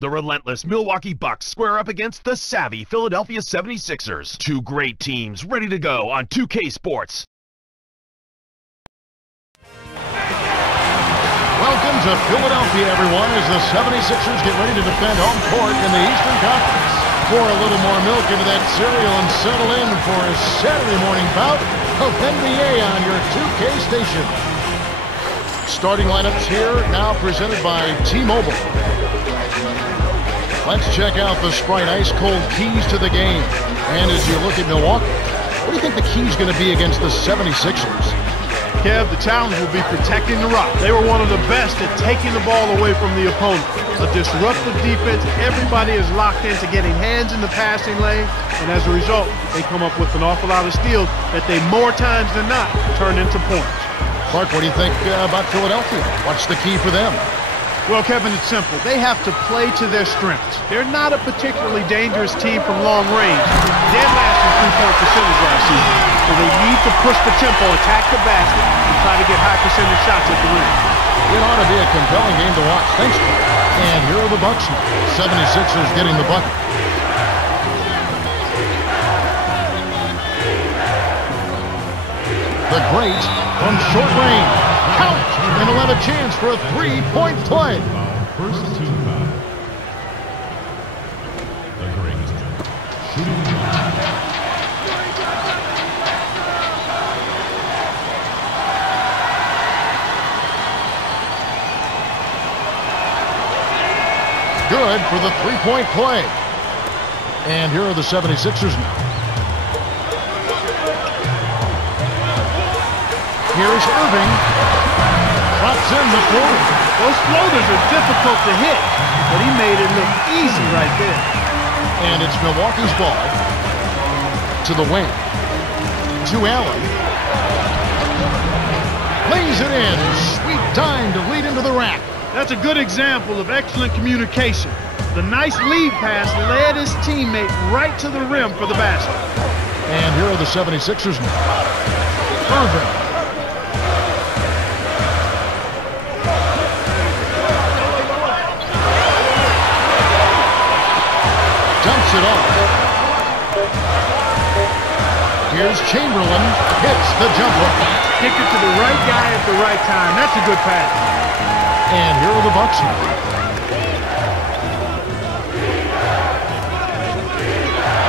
The relentless Milwaukee Bucks square up against the savvy Philadelphia 76ers. Two great teams ready to go on 2K Sports. Welcome to Philadelphia, everyone, as the 76ers get ready to defend home court in the Eastern Conference. Pour a little more milk into that cereal and settle in for a Saturday morning bout of NBA on your 2K station. Starting lineups here, now presented by T-Mobile. Let's check out the Sprite ice-cold keys to the game. And as you look at Milwaukee, what do you think the key is going to be against the 76ers? Kev, the challenge will be protecting the rock. They were one of the best at taking the ball away from the opponent. A disruptive defense. Everybody is locked into getting hands in the passing lane, and as a result, they come up with an awful lot of steals that they more times than not turn into points. Clark, what do you think about Philadelphia? What's the key for them? Well, Kevin, it's simple. They have to play to their strengths. They're not a particularly dangerous team from long range. Dead last in three-point percentage last season. So they need to push the tempo, attack the basket, and try to get high percentage shots at the rim. It ought to be a compelling game to watch. Thanks, Clark. And here are the Bucks now. 76ers getting the bucket. The great from short range. Count! And he'll have a chance for a three-point play. First team foul. The great shooting. Good for the three-point play. And here are the 76ers now. Here's Irving. Drops in the floor. Those floaters are difficult to hit, but he made it look easy right there. And it's Milwaukee's ball. To the wing. To Allen. Lays it in. Sweet time to lead into the rack. That's a good example of excellent communication. The nice lead pass led his teammate right to the rim for the basket. And here are the 76ers now. Irving. Dumps it off. Here's Chamberlain. Hits the jumper. Kick it to the right guy at the right time. That's a good pass. And here are the Bucks now.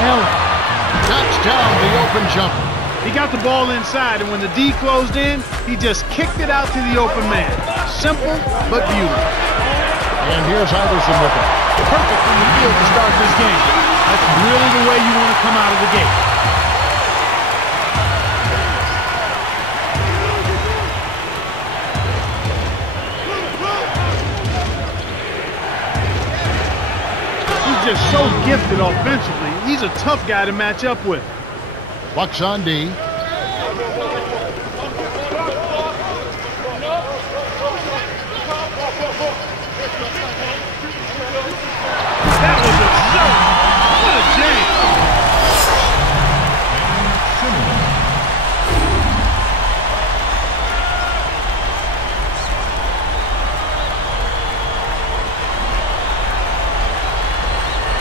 Allen knocks down the open jumper. He got the ball inside, and when the D closed in, he just kicked it out to the open man. Simple, but beautiful. And here's Iverson with it. Perfect from the field to start this game. That's really the way you want to come out of the gate. He's just so gifted offensively. He's a tough guy to match up with. Bucks on D. That was absurd. What a jam.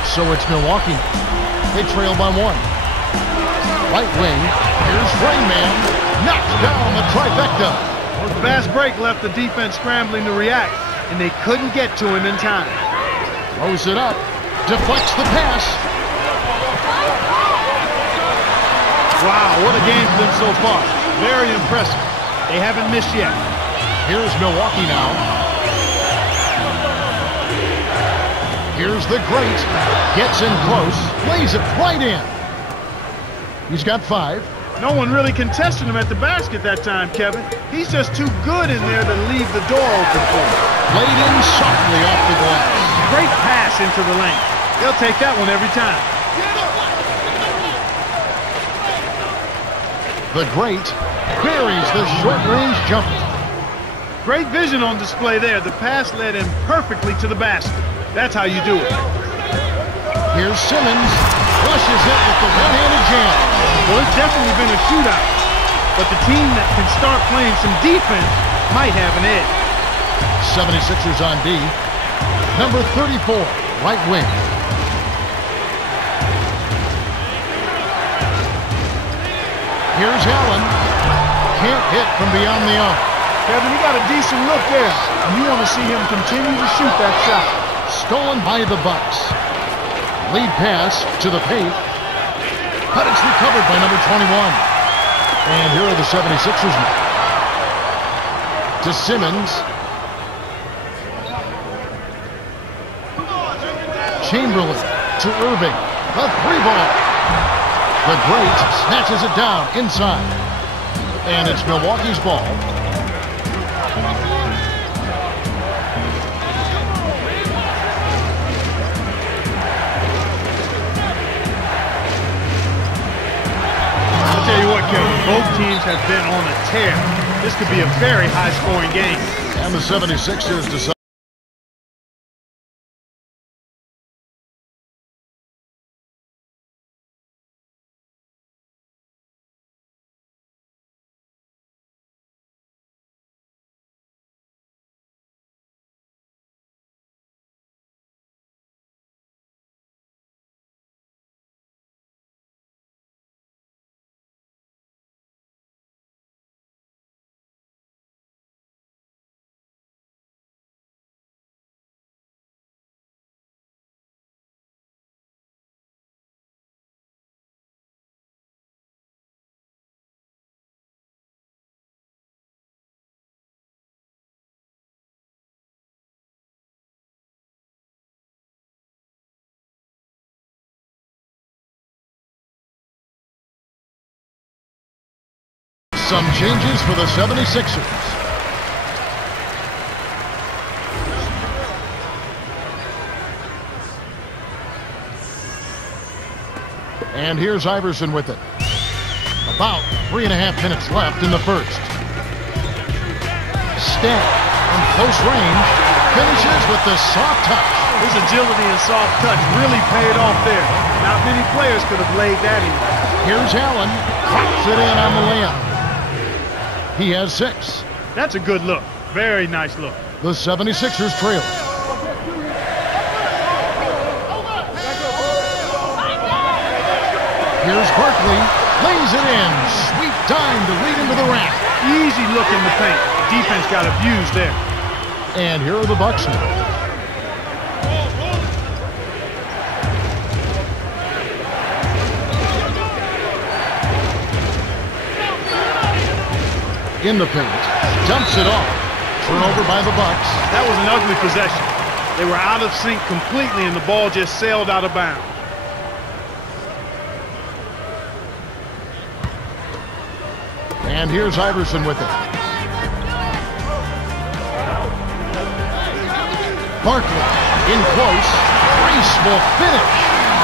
So it's Milwaukee. They trail by one. Right wing. Here's Rayman. Knocks down the trifecta. The fast break left the defense scrambling to react, and they couldn't get to him in time. Throws it up. Deflects the pass. Wow, what a game for them so far. Very impressive. They haven't missed yet. Here's Milwaukee now. Here's the great. Gets in close. Lays it right in. He's got 5. No one really contested him at the basket that time, Kevin. He's just too good in there to leave the door open for him. Laid in softly off the glass. Great pass into the lane. They'll take that one every time. The great buries the short-range jumper. Great vision on display there. The pass led him perfectly to the basket. That's how you do it. Here's Simmons. Flushes it with the one-handed jam. Well, it's definitely been a shootout. But the team that can start playing some defense might have an edge. 76ers on D. Number 34. right wing. Here's Allen. Can't hit from beyond the arc. Kevin, he got a decent look there, and you want to see him continue to shoot that shot. Stolen by the Bucks. Lead pass to the paint. But it's recovered by number 21. And here are the 76ers now. To Simmons. Chamberlain to Irving. A three ball. The great snatches it down inside. And it's Milwaukee's ball. I'll tell you what, Kevin, both teams have been on a tear. This could be a very high-scoring game. And the 76ers decide. Some changes for the 76ers. And here's Iverson with it. About 3.5 minutes left in the first. Stat from close range finishes with the soft touch. His agility and soft touch really paid off there. Not many players could have laid that in. Here's Allen. Drops it in on the layup. He has 6. That's a good look. Very nice look. The 76ers trail. Here's Barkley. Lays it in. Sweet dime to lead into the rack. Easy look in the paint. Defense got abused there. And here are the Bucks now. In the paint, dumps it off. Turnover by the Bucks. That was an ugly possession. They were out of sync completely, and the ball just sailed out of bounds. And here's Iverson with it. Barkley in close. Graceful finish.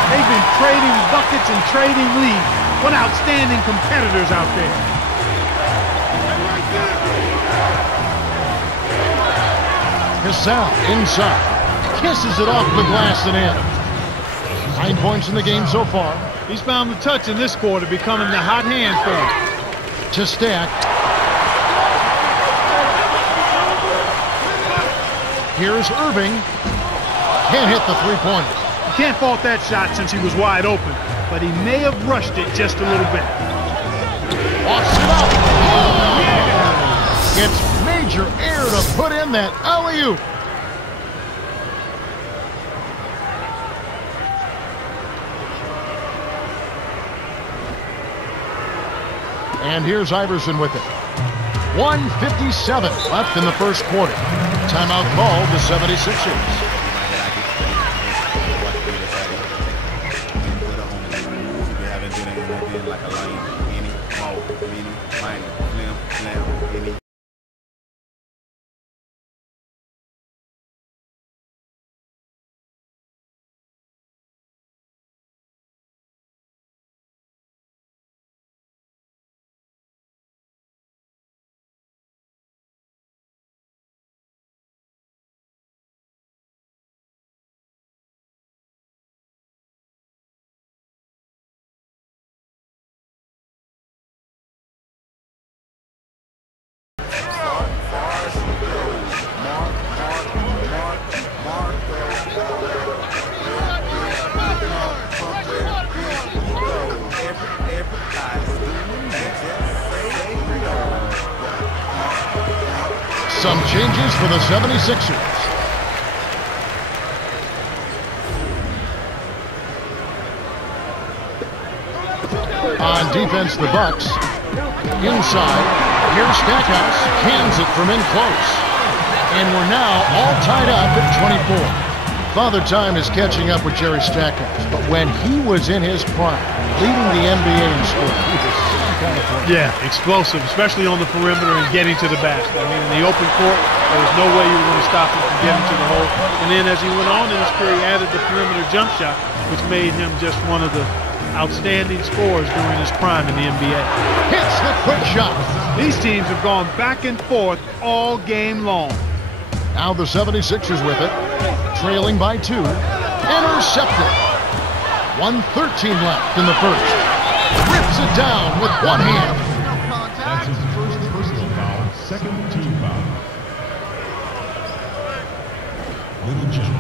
They've been trading buckets and trading leads. What outstanding competitors out there. Cassell inside. Kisses it off the glass and in. 9 points in the game so far. He's found the touch in this quarter, becoming the hot hand for him. To Stack. Here's Irving. Can't hit the three-pointer. You can't fault that shot since he was wide open, but he may have rushed it just a little bit. Walks it up. Oh, yeah. It's major air to put in that alley-oop. And here's Iverson with it. 1:57 left in the first quarter. Timeout called the 76ers. Some changes for the 76ers. On defense, the Bucks. Inside, here's Stackhouse. Cans it from in close. And we're now all tied up at 24. Father Time is catching up with Jerry Stackhouse. But when he was in his prime, leading the NBA in scoring, he was some kind of player. Yeah, explosive, especially on the perimeter and getting to the basket. I mean, in the open court, there was no way you were going to stop him from getting to the hole. And then as he went on in his career, he added the perimeter jump shot, which made him just one of the outstanding scorers during his prime in the NBA. Hits the quick shot. These teams have gone back and forth all game long. Now the 76ers with it, trailing by 2. Intercepted. 1:13 left in the first. Rips it down with one hand. That's his first personal foul, second team foul. Little Jim.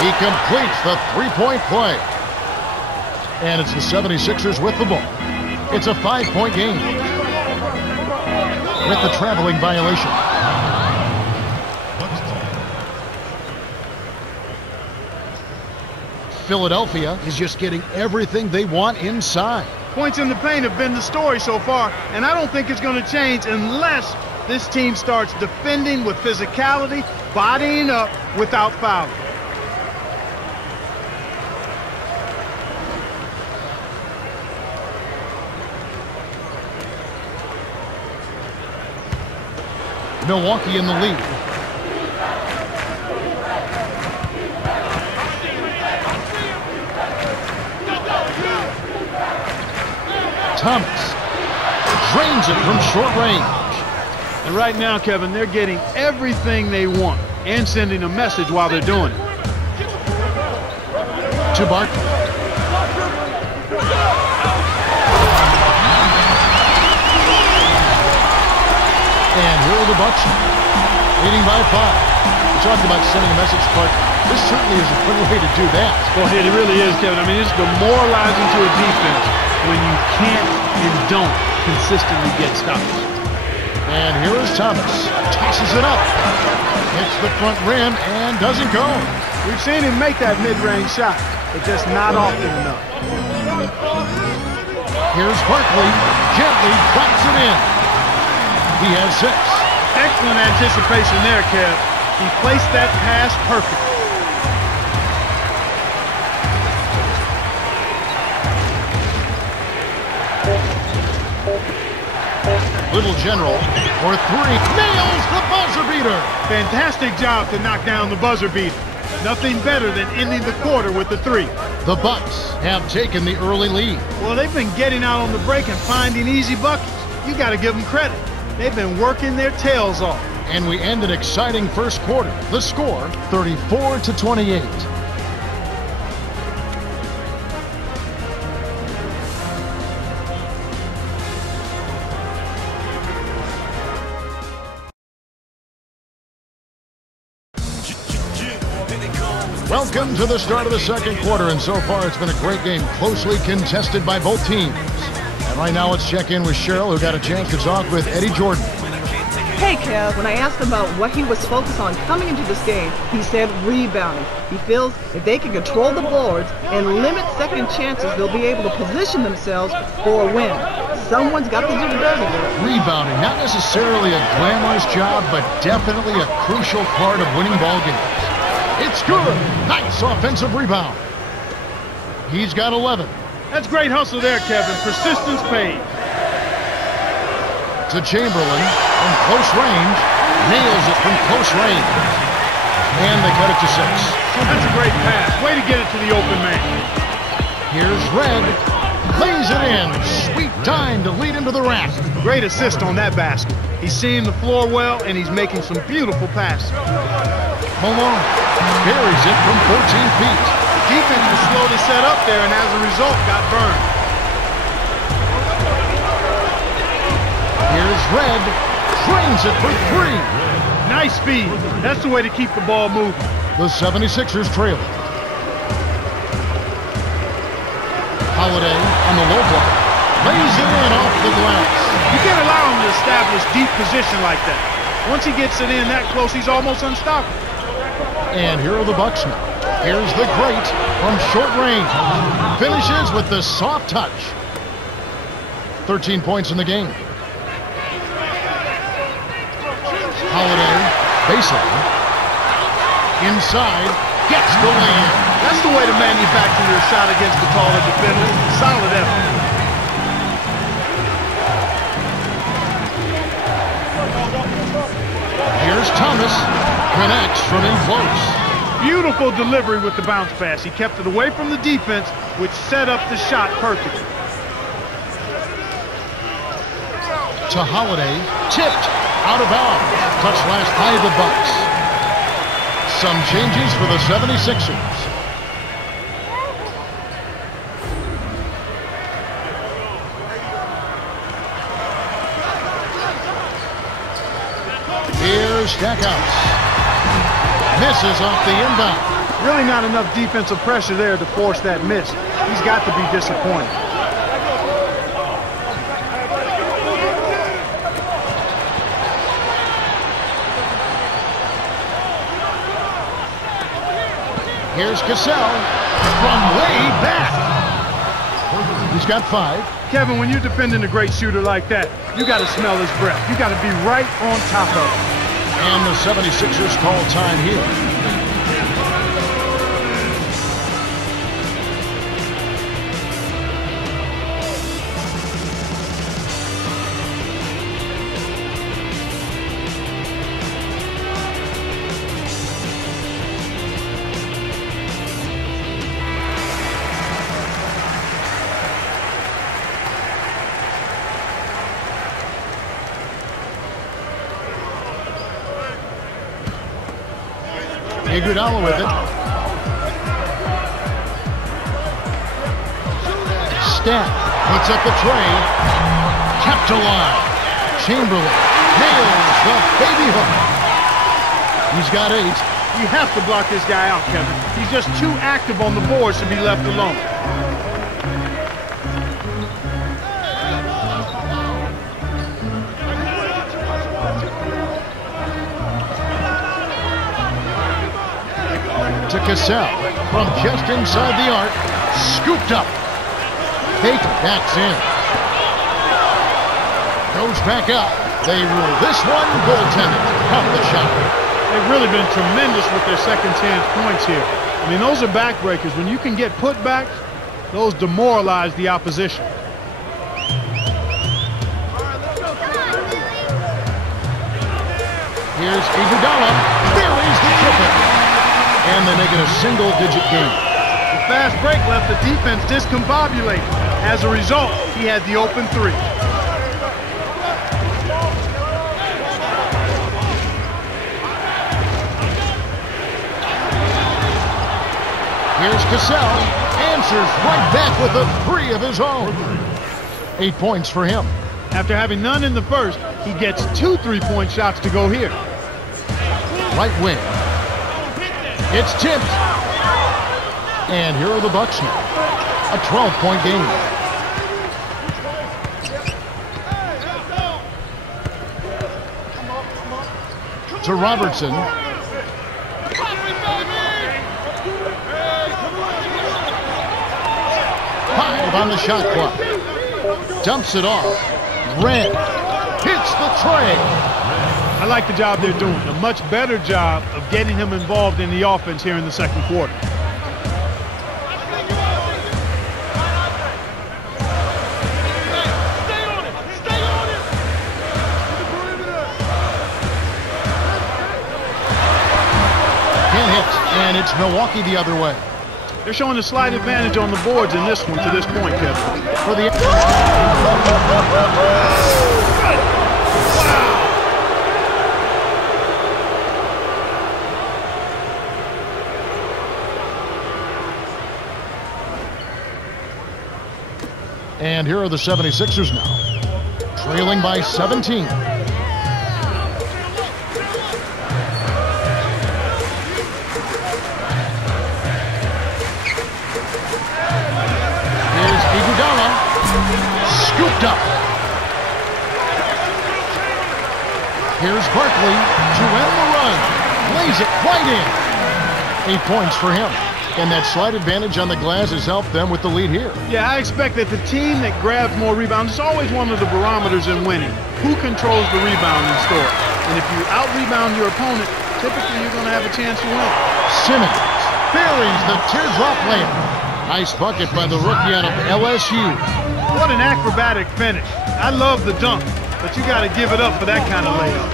He completes the three-point play. And it's the 76ers with the ball. It's a 5-point game. With the traveling violation. Philadelphia is just getting everything they want inside. Points in the paint have been the story so far, and I don't think it's going to change unless this team starts defending with physicality, bodying up without fouling. Milwaukee in the lead. Thomas drains it from short range. And right now, Kevin, they're getting everything they want and sending a message while they're doing it. To Barkley. And here are the Bucks, leading by 5. We talked about sending a message, but this certainly is a good way to do that. Well, it really is, Kevin. I mean, it's demoralizing to a defense when you can't and don't consistently get stops. And here is Thomas. Tosses it up. Hits the front rim and doesn't go. We've seen him make that mid-range shot, but just not often enough. Here's Barkley. Gently drops it in. He has 6. Excellent anticipation there, Kev. He placed that pass perfectly. Little General for 3. Nails the buzzer beater. Fantastic job to knock down the buzzer beater. Nothing better than ending the quarter with the 3. The Bucks have taken the early lead. Well, they've been getting out on the break and finding easy buckets. You got to give them credit. They've been working their tails off. And we end an exciting first quarter. The score, 34-28. Welcome to the start of the second quarter, and so far it's been a great game, closely contested by both teams. And right now let's check in with Cheryl, who got a chance to talk with Eddie Jordan. Hey, Kev, when I asked him about what he was focused on coming into this game, he said rebounding. He feels if they can control the boards and limit second chances, they'll be able to position themselves for a win. Someone's got to do the dirty work. Rebounding, not necessarily a glamorous job, but definitely a crucial part of winning ball games. It's good. Nice offensive rebound. He's got 11. That's great hustle there, Kevin. Persistence pays. To Chamberlain from close range. Nails it from close range. And they cut it to 6. That's a great pass. Way to get it to the open man. Here's Red. Lays it in. Sweet dime to lead him to the rack. Great assist on that basket. He's seeing the floor well, and he's making some beautiful passes. Malone buries it from 14 feet. The defense was slow to set up there, and as a result, got burned. Here's Red. Drains it for 3. Nice speed. That's the way to keep the ball moving. The 76ers trail. Holiday on the low block. Lays it in off the glass. You can't allow him to establish deep position like that. Once he gets it in that close, he's almost unstoppable. And here are the Bucks now. Here's the great from short range. Finishes with the soft touch. 13 points in the game. Holiday, baseline. Inside, gets the lay-in. That's the way to manufacture your shot against the taller defender. Solid effort. Here's Thomas. Connects from in close. Beautiful delivery with the bounce pass. He kept it away from the defense, which set up the shot perfectly. To Holiday. Tipped. Out of bounds. Touch last by the Bucks. Some changes for the 76ers. Here's Stackhouse. Misses off the inbound. Really not enough defensive pressure there to force that miss. He's got to be disappointed. Here's Cassell from way back. He's got 5. Kevin, when you're defending a great shooter like that, you got to smell his breath. You got to be right on top of it. And the 76ers call time here. Iguodala with it. Stat puts up the tray. Kept alive. Chamberlain nails the baby hook. He's got 8. You have to block this guy out, Kevin. He's just too active on the boards to be left alone. To Cassell from just inside the arc. Scooped up. Fake backs in. Goes back up. They rule this one goaltended. Off the shot. They've really been tremendous with their second chance points here. I mean, those are backbreakers. When you can get putbacks, those demoralize the opposition. Here's Iguodala. Buries the triple. And they make it a single-digit game. The fast break left the defense discombobulated. As a result, he had the open 3. Here's Cassell. Answers right back with a 3 of his own. 8 points for him. After having none in the first, he gets 2 3-point shots to go here. Right wing. It's tipped. And here are the Bucks now. A 12-point game. To Robertson. 5 on the shot clock. Dumps it off. Red hits the tray. I like the job they're doing. A much better job of getting him involved in the offense here in the second quarter. Can't hit, and it's Milwaukee the other way. They're showing a slight advantage on the boards in this one to this point, Kevin. For the And here are the 76ers now, trailing by 17. Here's Scooped up. Here's Barkley to end the run. Lays it right in. 8 points for him. And that slight advantage on the glass has helped them with the lead here. Yeah, I expect that the team that grabs more rebounds is always one of the barometers in winning. Who controls the rebounding store? And if you out-rebound your opponent, typically you're going to have a chance to win. Simmons buries the teardrop layup. Nice bucket by the rookie out of LSU. What an acrobatic finish. I love the dunk, but you got to give it up for that kind of layup.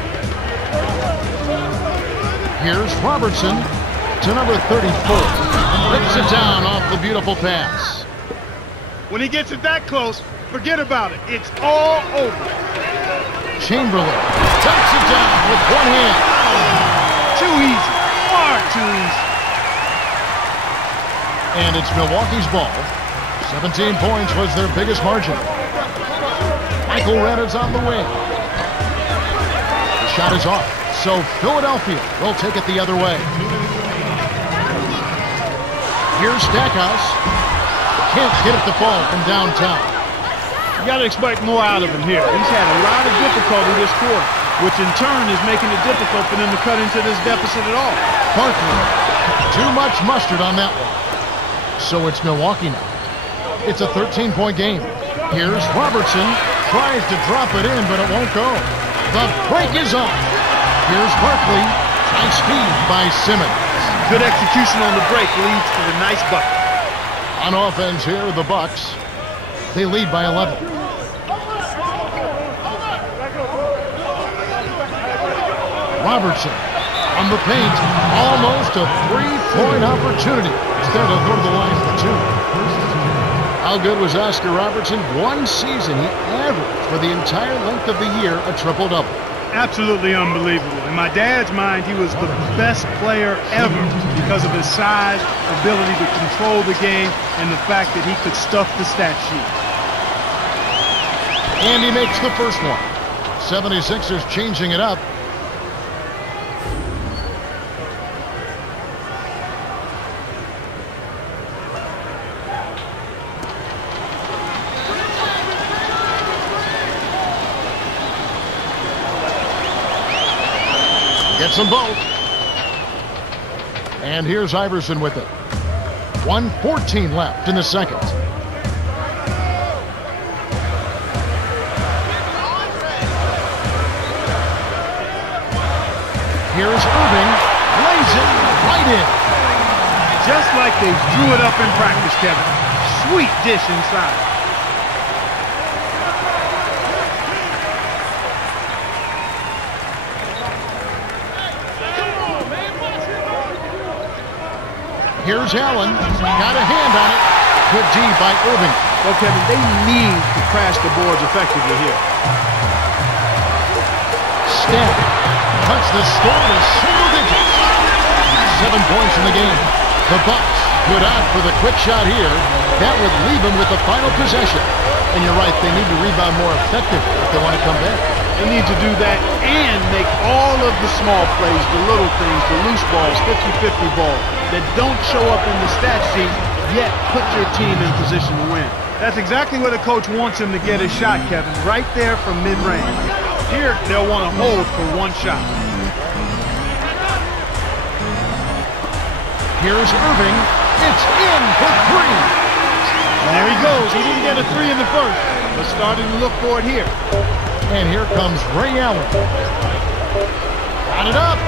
Here's Robertson to number 34. Rips it down off the beautiful pass. When he gets it that close, forget about it. It's all over. Chamberlain dunks it down with one hand. Too easy. Far too easy. And it's Milwaukee's ball. 17 points was their biggest margin. Michael Renner's on the wing. The shot is off. So Philadelphia will take it the other way. Here's Stackhouse. Can't get it to fall from downtown. You got to expect more out of him here. He's had a lot of difficulty this quarter, which in turn is making it difficult for them to cut into this deficit at all. Barkley, too much mustard on that one. So it's Milwaukee now. It's a 13-point game. Here's Robertson. Tries to drop it in, but it won't go. The break is off. Here's Barkley. Nice feed by Simmons. Good execution on the break leads to the nice bucket. On offense here, the Bucks. They lead by 11. Robertson on the paint. Almost a three-point opportunity. Instead of go to the line for two. How good was Oscar Robertson? One season he averaged for the entire length of the year a triple-double. Absolutely unbelievable. In my dad's mind, he was the best player ever because of his size, ability to control the game, and the fact that he could stuff the stat sheet. And he makes the first one. 76ers changing it up. Gets them both. And here's Iverson with it. 1:14 left in the second. Here's Irving. Lays it right in. Just like they drew it up in practice, Kevin. Sweet dish inside. Here's Allen. Got a hand on it. Good D by Irving. Well, Kevin, they need to crash the boards effectively here. Steph cuts the score to single digits. 7 points in the game. The Bucks good out for the quick shot here. That would leave them with the final possession. And you're right, they need to rebound more effectively if they want to come back. They need to do that and make all of the small plays, the little things, the loose balls, 50-50 balls that don't show up in the stat sheet, yet put your team in position to win. That's exactly what a coach wants him to get his shot, Kevin, right there from mid-range. Here, they'll want to hold for one shot. Here's Irving. It's in for three. And there he goes. He didn't get a three in the first, but starting to look for it here. And here comes Ray Allen. Got it up.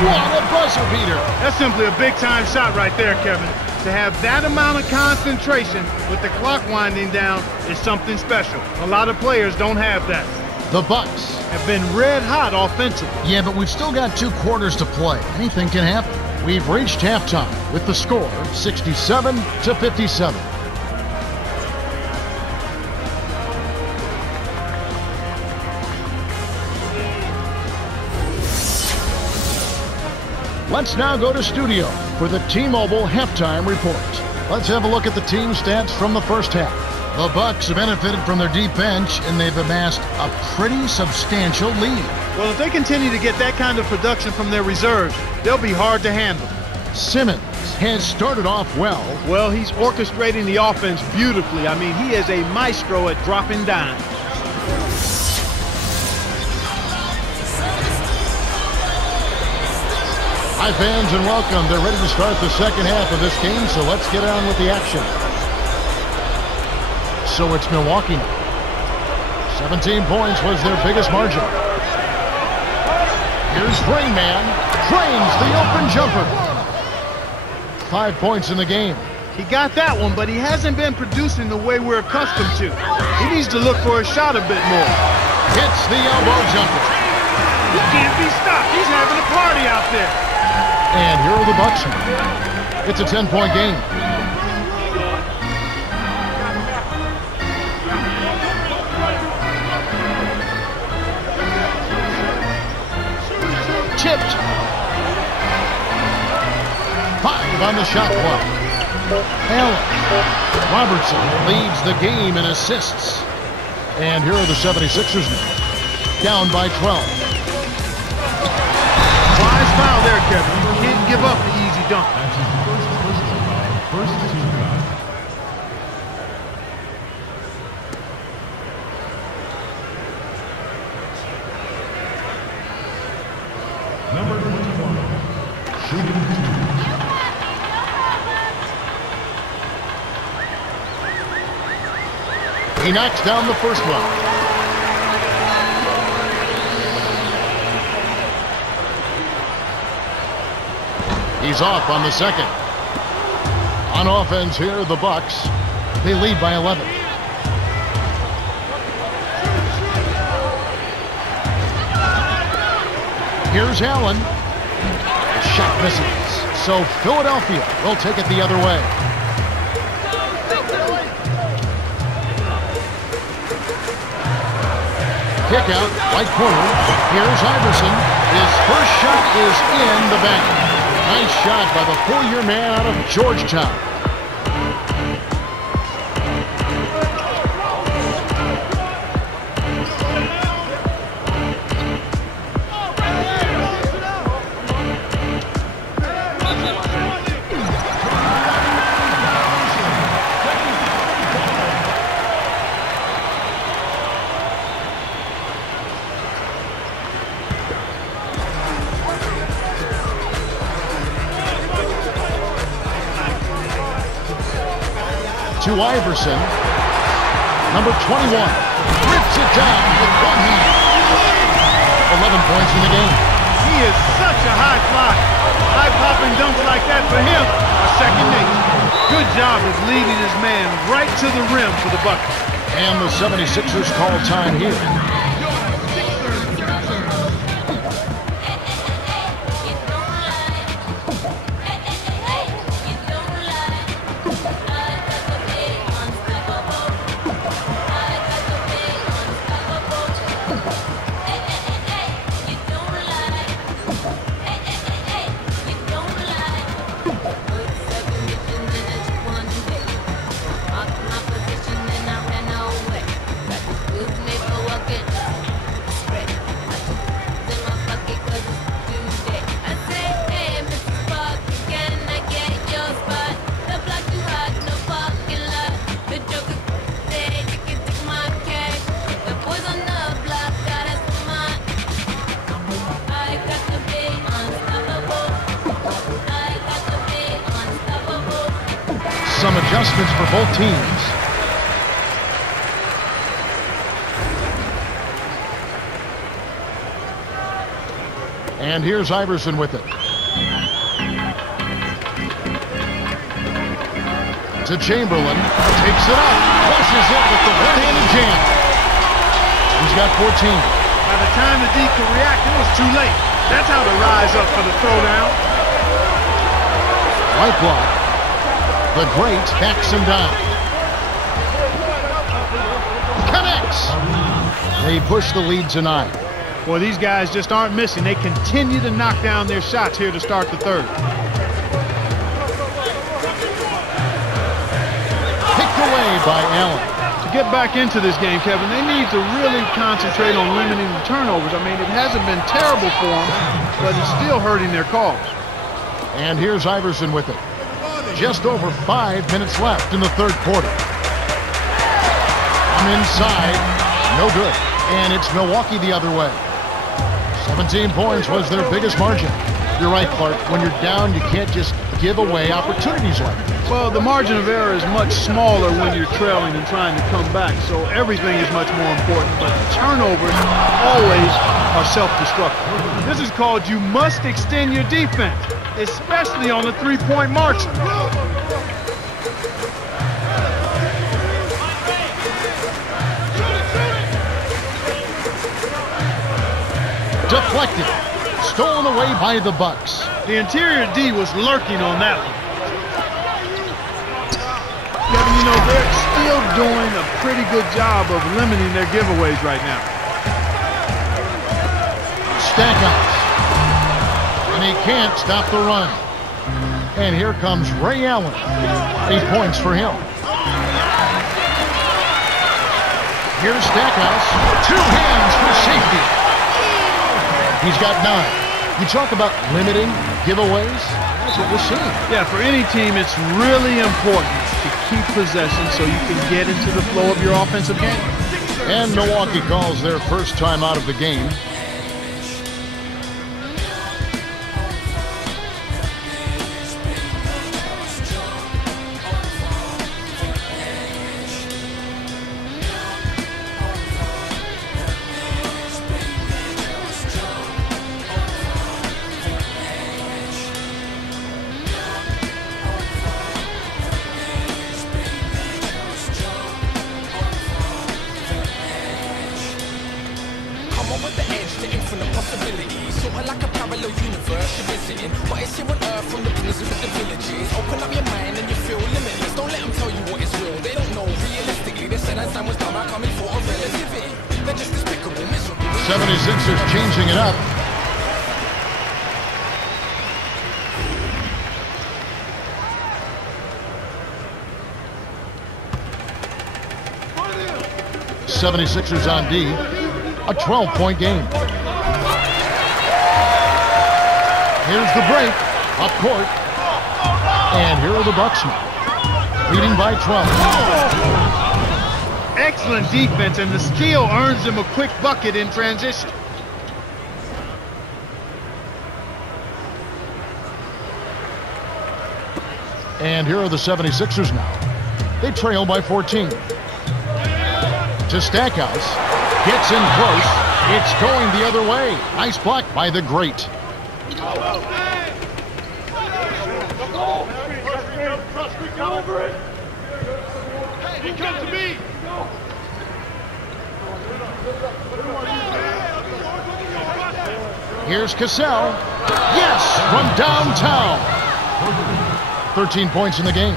What a buzzer beater. That's simply a big-time shot right there, Kevin. To have that amount of concentration with the clock winding down is something special. A lot of players don't have that. The Bucks have been red hot offensively. Yeah, but we've still got 2 quarters to play. Anything can happen. We've reached halftime with the score 67-57. Let's now go to studio for the T-Mobile halftime report. Let's have a look at the team stats from the first half. The Bucks have benefited from their deep bench, and they've amassed a pretty substantial lead. Well, if they continue to get that kind of production from their reserves, they'll be hard to handle. Simmons has started off well. Well, he's orchestrating the offense beautifully. I mean, he is a maestro at dropping dimes. Hi, fans, and welcome. They're ready to start the second half of this game, so let's get on with the action. So it's Milwaukee. 17 points was their biggest margin. Here's Rain Man. Drains the open jumper. 5 points in the game. He got that one, but he hasn't been producing the way we're accustomed to. He needs to look for a shot a bit more. Hits the elbow jumper. He can't be stopped. He's having a party out there. And here are the Bucks. It's a 10-point game. Tipped. 5 on the shot clock. Allen. Robertson leads the game in assists. And here are the 76ers now. Down by 12. Wise foul there, Kevin. You can't give up the easy dunk. That's his first personal foul. First team foul. Number 21, shooting 2. He knocks down the first one. He's off on the second. On offense here, the Bucks. They lead by 11. Here's Allen. The shot misses. So Philadelphia will take it the other way. Kick out, right corner. Here's Iverson. His first shot is in the bank. Nice shot by the four-year man out of Georgetown. To Iverson, number 21, rips it down with one hand. 11 points in the game. He is such a high flyer. High-popping dunks like that for him are second nature. Good job of leading his man right to the rim for the Bucks. And the 76ers call time here. Some adjustments for both teams. And here's Iverson with it. To Chamberlain. Takes it up. Flushes it with the one-handed jam. He's got 14. By the time the D could react, it was too late. That's how to rise up for the throwdown. Right block. The great backs him down. Connects. They push the lead to 9. Well, these guys just aren't missing. They continue to knock down their shots here to start the third. Picked away by Allen. To get back into this game, Kevin, they need to really concentrate on limiting the turnovers. I mean, it hasn't been terrible for them, but it's still hurting their cause. And here's Iverson with it. Just over 5 minutes left in the third quarter. I'm inside. No good. And it's Milwaukee the other way. 17 points was their biggest margin. You're right, Clark. When you're down, you can't just give away opportunities like this. Well, the margin of error is much smaller when you're trailing and trying to come back, so everything is much more important. But turnovers always are self-destructive. This is called you must extend your defense, especially on the three-point margin. Deflected. Stolen away by the Bucks. The interior D was lurking on that one. Yeah, you know, they're still doing a pretty good job of limiting their giveaways right now. Stackhouse. And he can't stop the run. And here comes Ray Allen. 8 points for him. Here's Stackhouse. 2 hands for safety. He's got 9. You talk about limiting giveaways. That's what we're seeing. Yeah, for any team, it's really important to keep possession so you can get into the flow of your offensive game. And Milwaukee calls their first time out of the game. '76ers changing it up. '76ers on D. A 12-point game. Here's the break. Up court. And here are the Bucks now. Leading by 12. Excellent defense, and the steal earns them a quick bucket in transition. And here are the 76ers now. They trail by 14. To Stackhouse. Gets in close. It's going the other way. Nice block by the great. Here's Cassell. Yes, from downtown. 13 points in the game.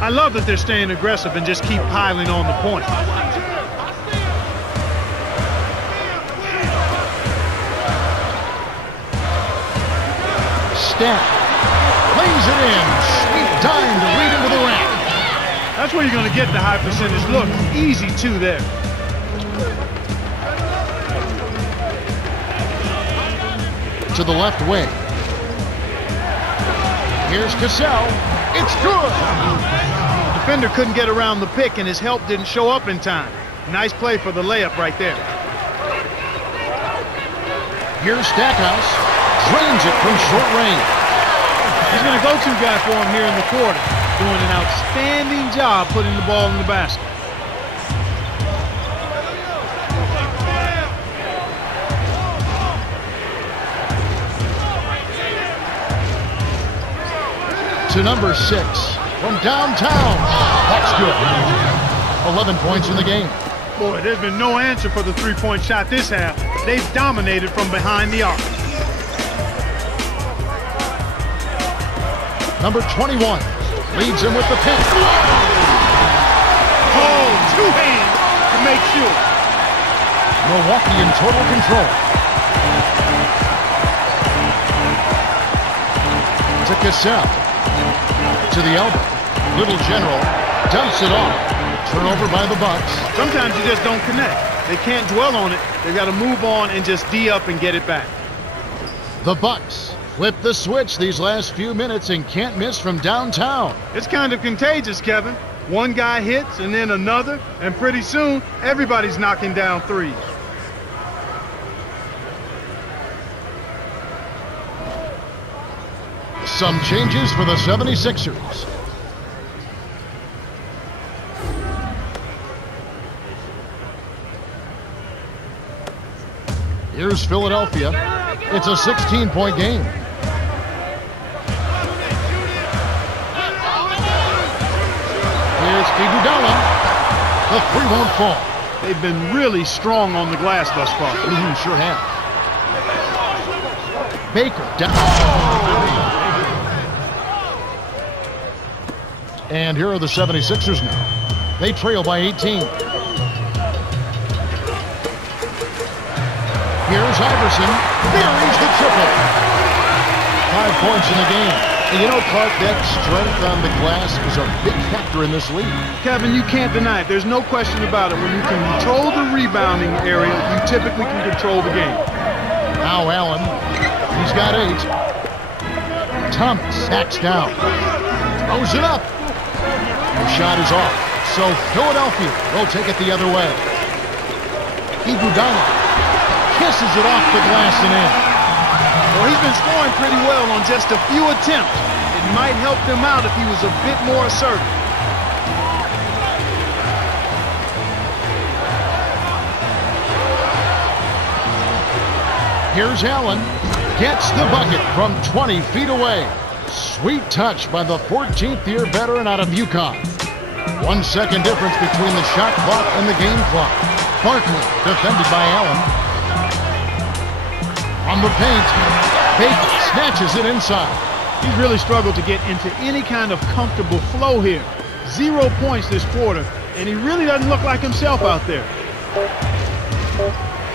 I love that they're staying aggressive and just keep piling on the points. Stat. Lays it in. Sweet dime to lead into the rack. That's where you're going to get the high percentage look. Easy two there. To the left wing. Here's Cassell. It's good. The defender couldn't get around the pick, and his help didn't show up in time. Nice play for the layup right there. Here's Stackhouse. Drains it from short range. He's going to go-to guy for him here in the quarter. Doing an outstanding job putting the ball in the basket. To number 6 from downtown. That's good. 11 points in the game. Boy, there's been no answer for the three-point shot this half. They've dominated from behind the arc. Number 21 leads him with the pick. Oh, two hands to make sure. Milwaukee in total control. To Cassell. To the elbow. Little General dumps it off. Turnover by the Bucks. Sometimes you just don't connect. They can't dwell on it. They've got to move on and just D up and get it back. The Bucks Flip the switch these last few minutes and can't miss from downtown. It's kind of contagious, Kevin. One guy hits and then another, and pretty soon everybody's knocking down threes. Some changes for the 76ers. Here's Philadelphia. It's a 16-point game. Here's Iguodala. The three won't fall. They've been really strong on the glass thus far. Sure have. Baker down. And here are the 76ers now. They trail by 18. Here's Iverson. Buries the triple. 5 points in the game. And you know, Clark, that strength on the glass is a big factor in this league. Kevin, you can't deny it. There's no question about it. When you can control the rebounding area, you typically can control the game. Now Allen. He's got 8. Thomas backs down. Throws it up. The shot is off. So Philadelphia will take it the other way. Iguodala kisses it off the glass and in. Well, he's been scoring pretty well on just a few attempts. It might help him out if he was a bit more assertive. Here's Allen. Gets the bucket from 20 feet away. Sweet touch by the 14th year veteran out of UConn. 1 second difference between the shot clock and the game clock. Barkley defended by Allen. On the paint, Baker snatches it inside. He's really struggled to get into any kind of comfortable flow here. 0 points this quarter, and he really doesn't look like himself out there.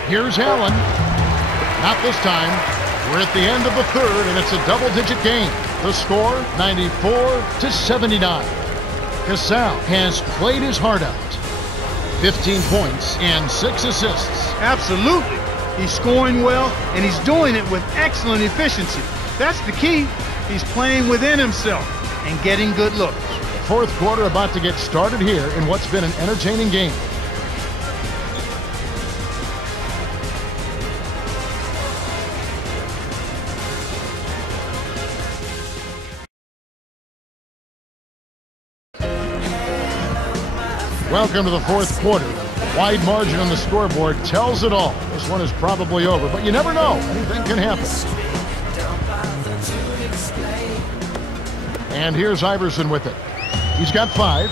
Here's Allen. Not this time. We're at the end of the third, and it's a double-digit game. The score, 94-79. Gasol has played his heart out. 15 points and 6 assists. Absolutely. He's scoring well, and he's doing it with excellent efficiency. That's the key. He's playing within himself and getting good looks. Fourth quarter about to get started here in what's been an entertaining game. Welcome to the fourth quarter. Wide margin on the scoreboard tells it all. This one is probably over, but you never know. Anything can happen. And here's Iverson with it. He's got 5.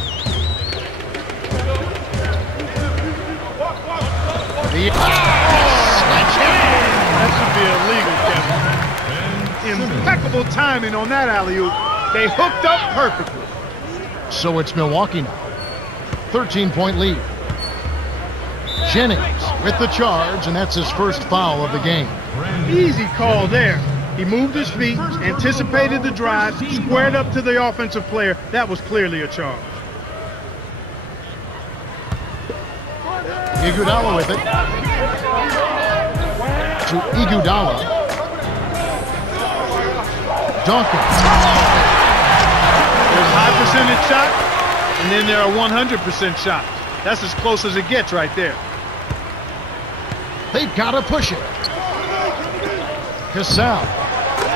That should be illegal, Kevin. Impeccable timing on that alley-oop. They hooked up perfectly. So it's Milwaukee now. 13-point lead. Jennings with the charge, and that's his first foul of the game. Easy call there. He moved his feet, anticipated the drive, squared up to the offensive player. That was clearly a charge. Iguodala with it. To Iguodala. Duncan. There's a high percentage shot, and then there are 100% shots. That's as close as it gets right there. They've got to push it. Gasol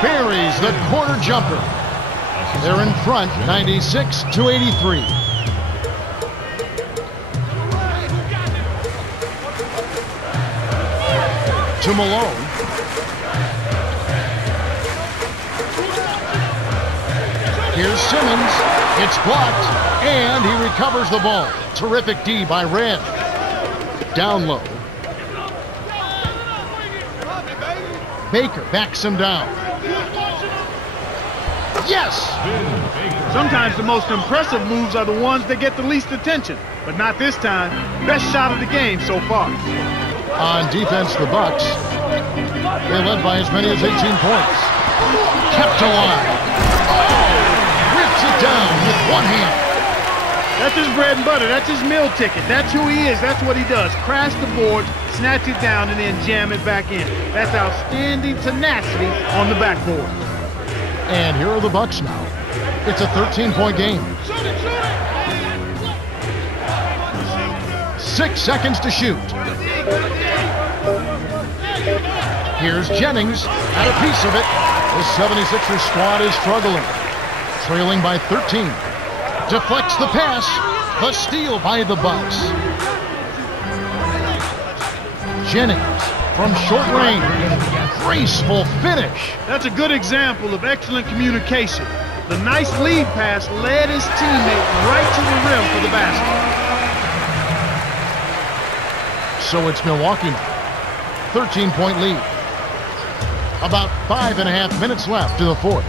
buries the corner jumper. They're in front, 96-83. To Malone. Here's Simmons. It's blocked, and he recovers the ball. Terrific D by Red. Down low. Baker backs him down. Yes! Sometimes the most impressive moves are the ones that get the least attention, but not this time. Best shot of the game so far. On defense, the Bucks. They led by as many as 18 points. Kept alive. Rips it down with one hand. That's his bread and butter. That's his meal ticket. That's who he is. That's what he does. Crash the boards, snatch it down, and then jam it back in. That's outstanding tenacity on the backboard. And here are the Bucks now. It's a 13-point game. 6 seconds to shoot. Here's Jennings, got a piece of it. The 76ers squad is struggling. Trailing by 13. Deflects the pass. The steal by the Bucks. Jennings from short range. Graceful finish. That's a good example of excellent communication. The nice lead pass led his teammate right to the rim for the basket. So it's Milwaukee now. 13-point lead. About 5.5 minutes left to the fourth.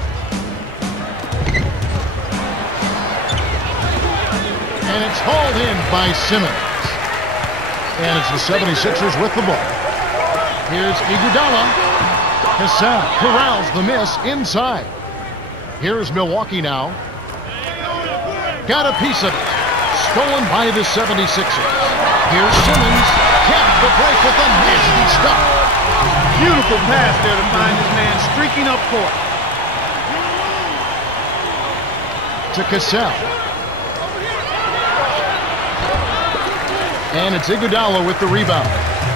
And it's hauled in by Simmons. And it's the 76ers with the ball. Here's Iguodala. Cassell corrals the miss inside. Here's Milwaukee now. Got a piece of it. Stolen by the 76ers. Here's Simmons. Kept the break with a nasty stop. Beautiful pass there to find his man streaking up court. To Cassell. And it's Iguodala with the rebound.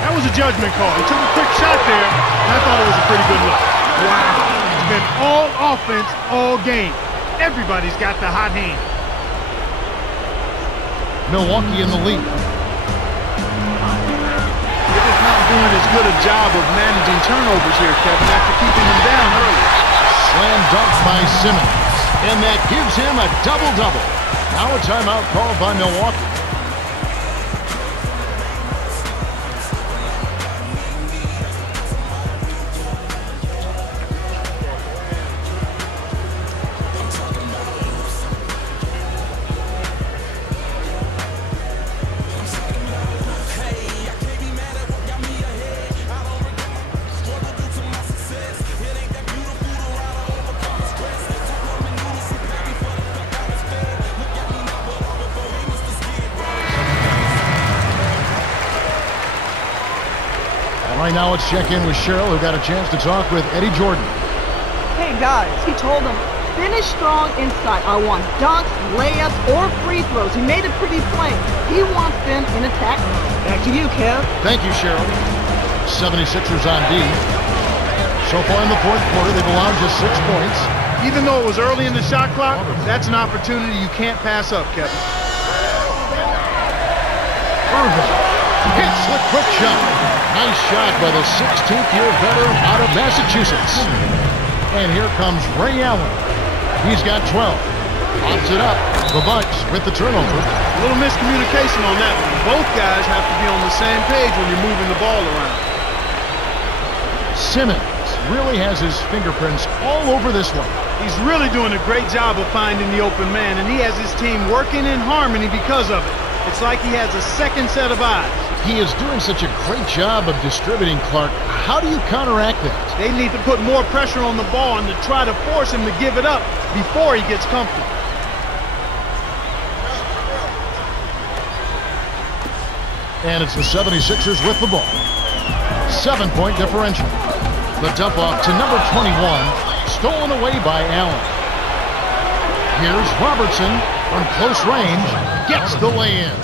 That was a judgment call. He took a quick shot there, and I thought it was a pretty good look. Wow. It's been all offense, all game. Everybody's got the hot hand. Milwaukee in the lead. They're just not doing as good a job of managing turnovers here, Kevin, after keeping them down early. Slam dunk by Simmons. And that gives him a double-double. Now a timeout called by Milwaukee. Right now, let's check in with Cheryl, who got a chance to talk with Eddie Jordan. Hey guys, he told them, finish strong inside. I want dunks, layups, or free throws. He made it pretty plain. He wants them in attack. Back to you, Kev. Thank you, Cheryl. 76ers on D. So far in the fourth quarter, they've allowed just 6 points. Even though it was early in the shot clock, that's an opportunity you can't pass up, Kevin. Irvin hits the quick shot. Nice shot by the 16th-year veteran out of Massachusetts. And here comes Ray Allen. He's got 12. Pops it up. The Bucks with the turnover. A little miscommunication on that one. Both guys have to be on the same page when you're moving the ball around. Simmons really has his fingerprints all over this one. He's really doing a great job of finding the open man, and he has his team working in harmony because of it. It's like he has a second set of eyes. He is doing such a great job of distributing, Clark. How do you counteract that? They need to put more pressure on the ball and to try to force him to give it up before he gets comfortable. And it's the 76ers with the ball. 7-point differential. The dump off to number 21, stolen away by Allen. Here's Robertson from close range, gets the lay-in.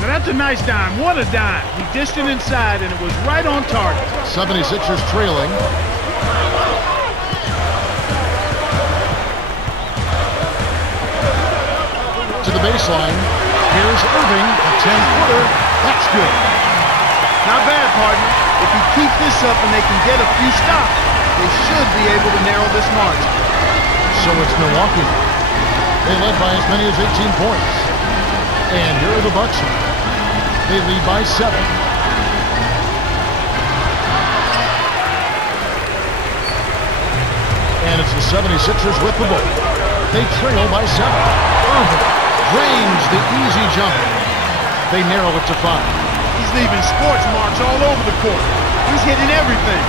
Now that's a nice dime. What a dime. He dished it inside, and it was right on target. 76ers trailing. To the baseline. Here's Irving, a 10-footer. That's good. Not bad, partner. If he keeps this up and they can get a few stops, they should be able to narrow this margin. So it's Milwaukee. They led by as many as 18 points. And here are the Bucks. They lead by 7. And it's the 76ers with the ball. They trail by 7. Irving drains the easy jumper. They narrow it to 5. He's leaving sports marks all over the court. He's hitting everything.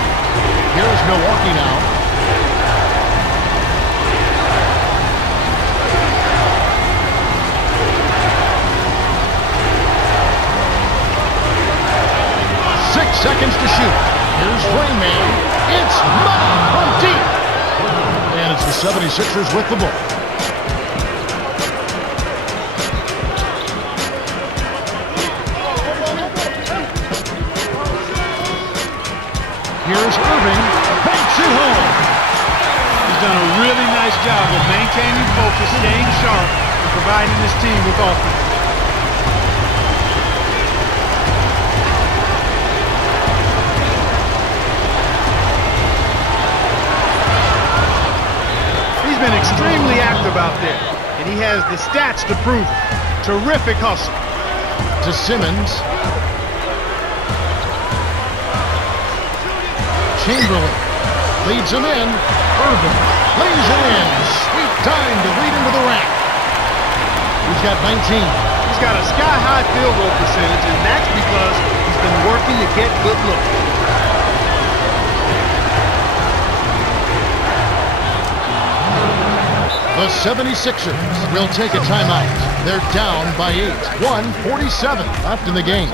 Here's Milwaukee now. Seconds to shoot. Here's Rayman. It's money from deep. And it's The 76ers with the ball. Here's Irving, banks it home. He's done a really nice job of maintaining focus, staying sharp, and providing his team with offense. He's been extremely active out there, and he has the stats to prove it. Terrific hustle. To Simmons. Chamberlain leads him in. Irving lays it in. Sweet time to lead into the rack. He's got 19. He's got a sky-high field goal percentage, and that's because he's been working to get good looks. The 76ers will take a timeout. They're down by 8. 1:47 left in the game.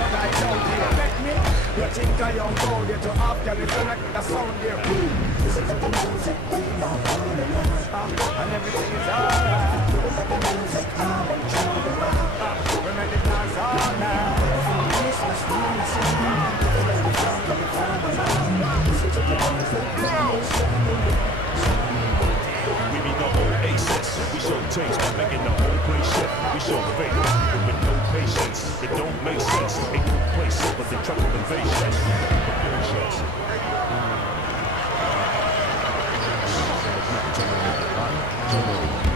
We show taste by making the whole place shift. We show faith with no patience. It don't make sense. Ain't no place but the truck of invasion.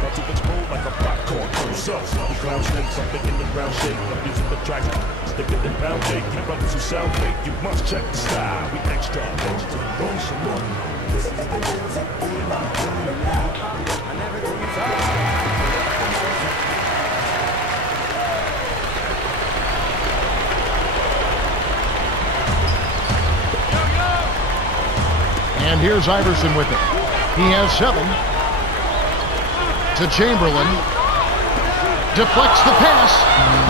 Not too much cold like a popcorn cruiser. The clown snakes something in the ground shake. I'm using the track. Stick it in pound shake. You brothers who sound fake, you must check the style. We extra. And here's Iverson with it. He has 7. To Chamberlain. Deflects the pass.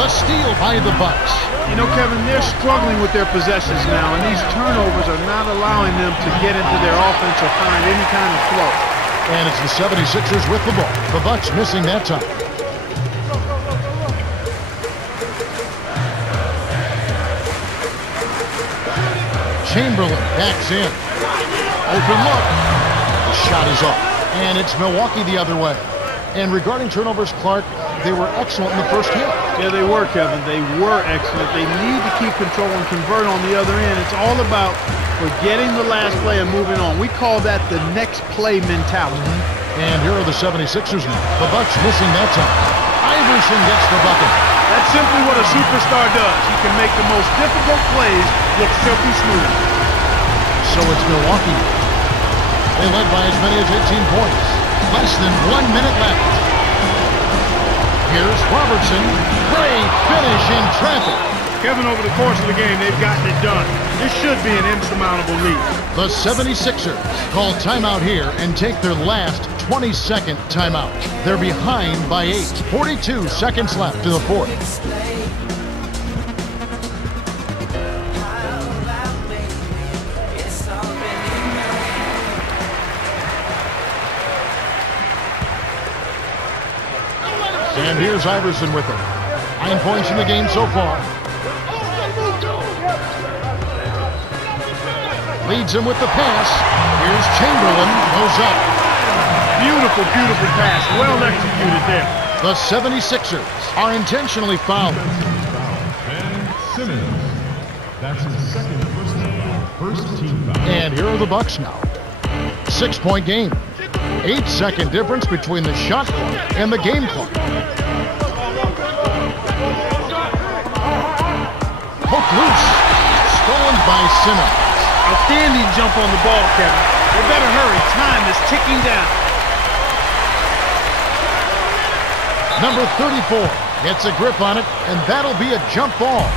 A steal by the Bucks. You know, Kevin, they're struggling with their possessions now, and these turnovers are not allowing them to get into their offense or find any kind of flow. And it's the 76ers with the ball. The Bucks missing that time. Chamberlain backs in. Open look. The shot is off. And it's Milwaukee the other way. And regarding turnovers, Clark, they were excellent in the first half. Yeah, they were, Kevin. They were excellent. They need to keep control and convert on the other end. It's all about forgetting the last play and moving on. We call that the next play mentality. And here are the 76ers now. The Bucks missing that time. Iverson gets the bucket. That's simply what a superstar does. He can make the most difficult plays look silky smooth. So it's Milwaukee. They led by as many as 18 points. Less than 1 minute left. Here's Robertson. Great finish in traffic. Kevin, over the course of the game, they've gotten it done. This should be an insurmountable lead. The 76ers call timeout here and take their last 22nd timeout. They're behind by 8. 42 seconds left to the fourth. And here's Iverson with it. 9 points in the game so far. Leads him with the pass. Here's Chamberlain. Goes up. Beautiful, beautiful pass. Well executed there. The 76ers are intentionally fouled. Ben Simmons. That's his second first team foul. And here are the Bucks now. 6-point game. 8-second difference between the shot clock and the game clock. Hooked loose. Stolen by Simmons. Outstanding jump on the ball, Kevin. They better hurry. Time is ticking down. Number 34 gets a grip on it, and that'll be a jump ball.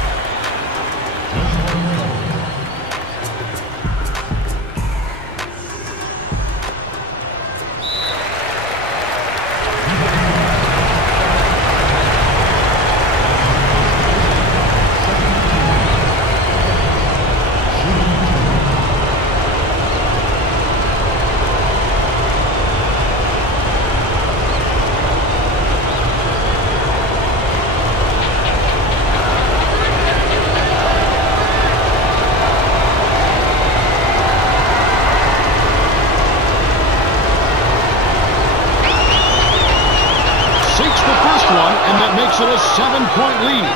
7-point lead.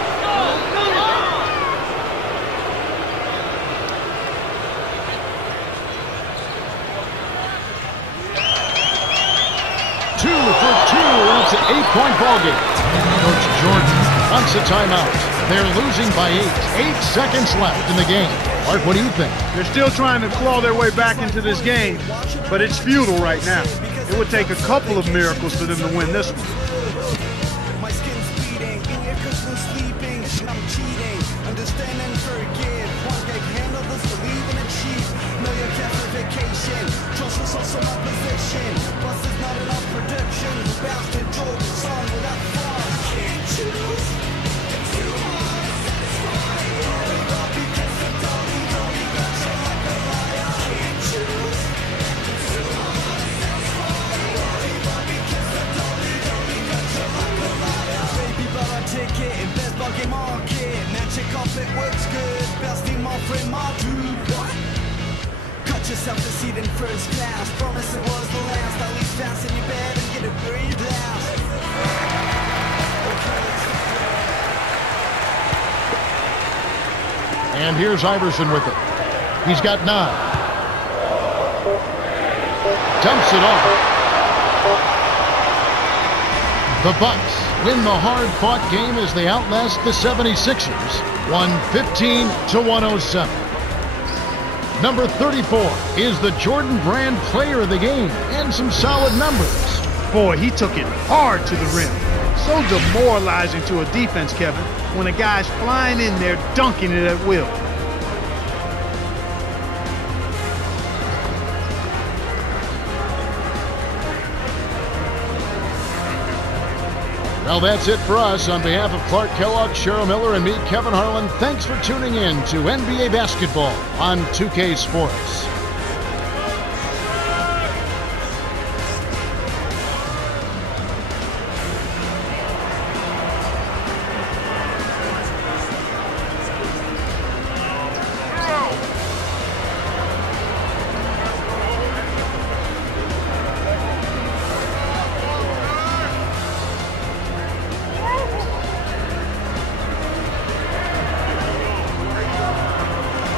Two for two, and it's an 8-point ball game. Coach Jordan wants a timeout. They're losing by 8. 8 seconds left in the game. Mark, what do you think? They're still trying to claw their way back into this game, but it's futile right now. It would take a couple of miracles for them to win this one. My skin's bleeding, your Christmas sleeping, I'm cheating, understand and forgive. One big handle this, believe in a cheat. Know your classification, trust us also my position. Plus there's not enough production. Bounce to Jordan song without flaws. Can't choose, it's too hard to satisfy. Only God because the dolly got you like a liar. Can't choose, it's too hard to satisfy. Only God because the dolly got you like a liar. Baby, but I take it in best bugging market. Magic off, it works good. Best team my friend, my dude. What? Cut yourself a seat in first class. Promise it was the last. I'll leave fast in your bed and get a brain blast. And here's Iverson with it. He's got 9. Dumps it off. The Bucks win the hard-fought game as they outlast the 76ers, 115-107. Number 34 is the Jordan Brand player of the game, and some solid numbers. Boy, he took it hard to the rim. So demoralizing to a defense, Kevin, when a guy's flying in there dunking it at will. Well, that's it for us. On behalf of Clark Kellogg, Cheryl Miller, and me, Kevin Harlan, thanks for tuning in to NBA Basketball on 2K Sports.